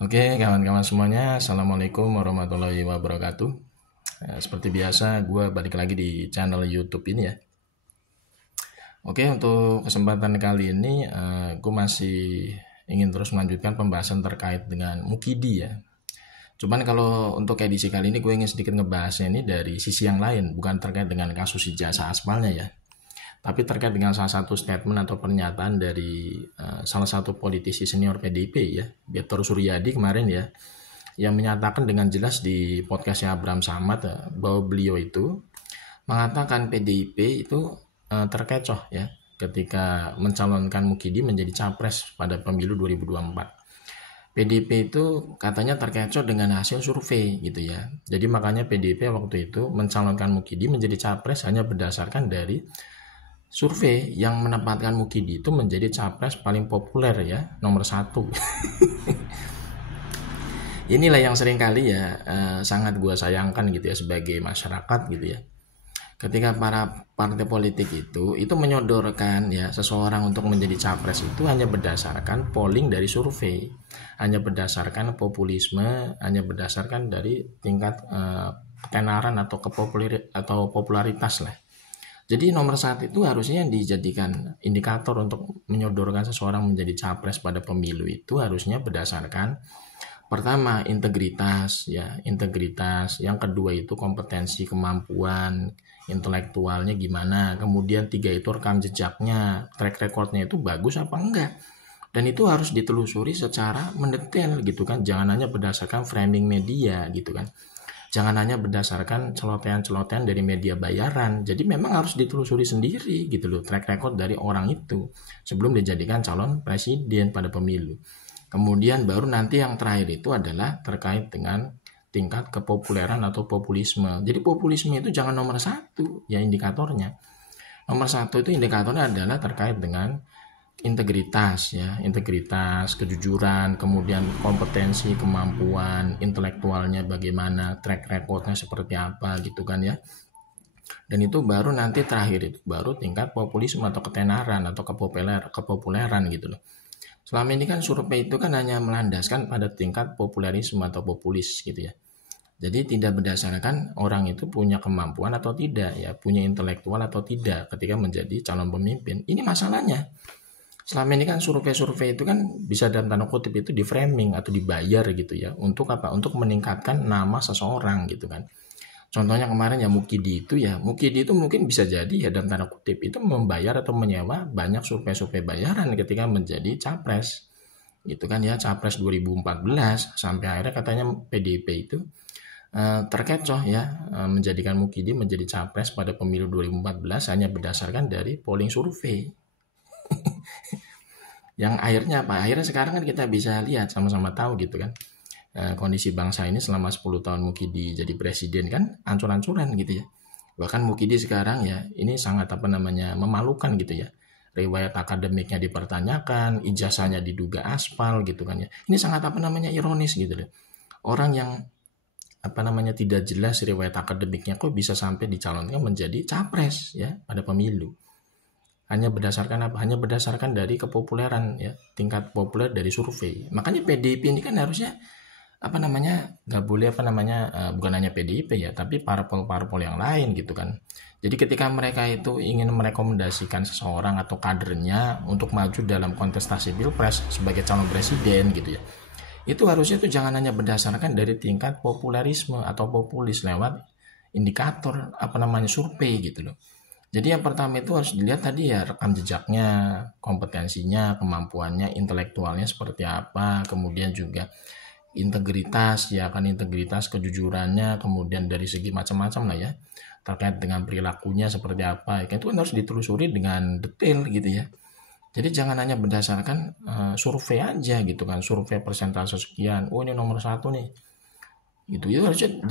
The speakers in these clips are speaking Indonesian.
Oke, kawan-kawan semuanya, Assalamualaikum warahmatullahi wabarakatuh. Seperti biasa, gue balik lagi di channel YouTube ini ya. Oke, untuk kesempatan kali ini, gue masih ingin terus melanjutkan pembahasan terkait dengan Mukidi ya. Cuman kalau untuk edisi kali ini gue ingin sedikit ngebahasnya ini dari sisi yang lain, bukan terkait dengan kasus ijazah aspalnya ya. Tapi terkait dengan salah satu statement atau pernyataan dari salah satu politisi senior PDIP ya, Dr. Suryadi kemarin ya, yang menyatakan dengan jelas di podcastnya Abraham Samad bahwa beliau itu mengatakan PDIP itu terkecoh ya ketika mencalonkan Mukidi menjadi capres pada pemilu 2024. PDIP itu katanya terkecoh dengan hasil survei gitu ya. Jadi makanya PDIP waktu itu mencalonkan Mukidi menjadi capres hanya berdasarkan dari survei yang menempatkan Mukidi itu menjadi capres paling populer ya, nomor 1. Inilah yang sering kali ya sangat gue sayangkan gitu ya sebagai masyarakat gitu ya. Ketika para partai politik itu menyodorkan ya seseorang untuk menjadi capres itu hanya berdasarkan polling dari survei, hanya berdasarkan populisme, hanya berdasarkan dari tingkat ketenaran atau popularitas lah. Jadi nomor 1 itu harusnya dijadikan indikator untuk menyodorkan seseorang menjadi capres pada pemilu itu harusnya berdasarkan pertama integritas ya, integritas. Yang kedua itu kompetensi, kemampuan intelektualnya gimana. Kemudian 3 itu rekam jejaknya, track recordnya itu bagus apa enggak. Dan itu harus ditelusuri secara mendetail gitu kan. Jangan hanya berdasarkan framing media gitu kan. Jangan hanya berdasarkan celotehan-celotehan dari media bayaran. Jadi memang harus ditelusuri sendiri gitu loh track record dari orang itu sebelum dijadikan calon presiden pada pemilu. Kemudian baru nanti yang terakhir itu adalah terkait dengan tingkat kepopuleran atau populisme. Jadi populisme itu jangan nomor 1 ya indikatornya. Nomor 1 itu indikatornya adalah terkait dengan integritas ya, integritas, kejujuran, kemudian kompetensi, kemampuan intelektualnya bagaimana, track recordnya seperti apa gitu kan ya. Dan itu baru nanti terakhir itu baru tingkat populisme atau ketenaran atau kepopuleran gitu loh. Selama ini kan survei itu kan hanya melandaskan pada tingkat populerisme atau populis gitu ya. Jadi tidak berdasarkan orang itu punya kemampuan atau tidak ya, punya intelektual atau tidak ketika menjadi calon pemimpin. Ini masalahnya. Selama ini kan survei-survei itu kan bisa dalam tanda kutip itu di framing atau dibayar gitu ya. Untuk apa? Untuk meningkatkan nama seseorang gitu kan. Contohnya kemarin ya Mukidi itu mungkin bisa jadi ya dalam tanda kutip itu membayar atau menyewa banyak survei-survei bayaran ketika menjadi capres. Gitu kan ya, capres 2014 sampai akhirnya katanya PDIP itu terkecoh ya menjadikan Mukidi menjadi capres pada pemilu 2014 hanya berdasarkan dari polling survei. Yang akhirnya apa? Akhirnya sekarang kan kita bisa lihat sama-sama tahu gitu kan. Kondisi bangsa ini selama 10 tahun Mukidi jadi presiden kan ancur-ancuran gitu ya. Bahkan Mukidi sekarang ya ini sangat memalukan gitu ya. Riwayat akademiknya dipertanyakan, ijazahnya diduga aspal gitu kan ya. Ini sangat ironis gitu loh. Orang yang tidak jelas riwayat akademiknya kok bisa sampai dicalonkan menjadi capres ya pada pemilu. Hanya berdasarkan apa? Hanya berdasarkan dari kepopuleran ya, tingkat populer dari survei. Makanya PDIP ini kan harusnya nggak boleh bukan hanya PDIP ya, tapi parpol-parpol yang lain gitu kan. Jadi ketika mereka itu ingin merekomendasikan seseorang atau kadernya untuk maju dalam kontestasi pilpres sebagai calon presiden gitu ya, itu harusnya itu jangan hanya berdasarkan dari tingkat populerisme atau populis lewat indikator survei gitu loh. Jadi yang pertama itu harus dilihat tadi ya rekam jejaknya, kompetensinya, kemampuannya, intelektualnya seperti apa, kemudian juga integritas ya kan, integritas, kejujurannya, kemudian dari segi macam-macam lah ya, terkait dengan perilakunya seperti apa, itu kan harus ditelusuri dengan detail gitu ya. Jadi jangan hanya berdasarkan survei aja gitu kan, survei persentase sekian, oh ini nomor 1 nih, itu harusnya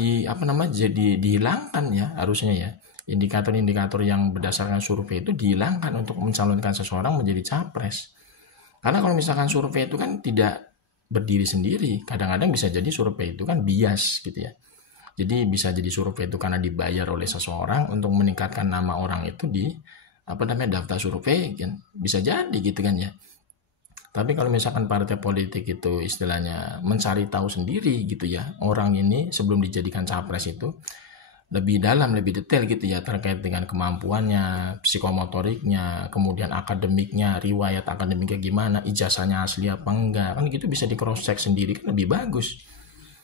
jadi dihilangkan ya harusnya ya. Indikator-indikator yang berdasarkan survei itu dihilangkan untuk mencalonkan seseorang menjadi capres. Karena kalau misalkan survei itu kan tidak berdiri sendiri, kadang-kadang bisa jadi survei itu kan bias gitu ya. Jadi bisa jadi survei itu karena dibayar oleh seseorang untuk meningkatkan nama orang itu di daftar survei kan, bisa jadi gitu kan ya. Tapi kalau misalkan partai politik itu istilahnya mencari tahu sendiri gitu ya, orang ini sebelum dijadikan capres itu lebih dalam, lebih detail gitu ya terkait dengan kemampuannya, psikomotoriknya, kemudian akademiknya, riwayat akademiknya gimana, ijazahnya asli apa enggak, kan gitu bisa di cross check sendiri kan lebih bagus.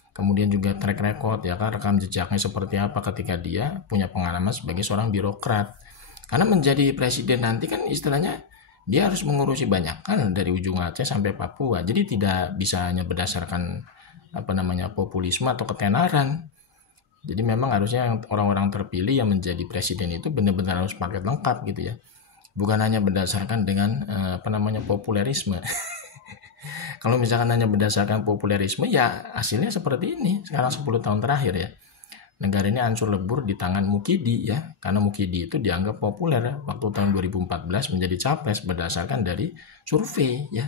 Kemudian juga track record ya kan, rekam jejaknya seperti apa ketika dia punya pengalaman sebagai seorang birokrat. Karena menjadi presiden nanti kan istilahnya dia harus mengurusi banyak hal dari ujung Aceh sampai Papua. Jadi tidak bisa hanya berdasarkan populisme atau ketenaran. Jadi memang harusnya orang-orang terpilih yang menjadi presiden itu benar-benar harus paket lengkap gitu ya. Bukan hanya berdasarkan dengan populerisme. Kalau misalkan hanya berdasarkan populerisme ya hasilnya seperti ini sekarang 10 tahun terakhir ya. Negara ini hancur lebur di tangan Mukidi ya, karena Mukidi itu dianggap populer ya, waktu tahun 2014 menjadi capres berdasarkan dari survei ya.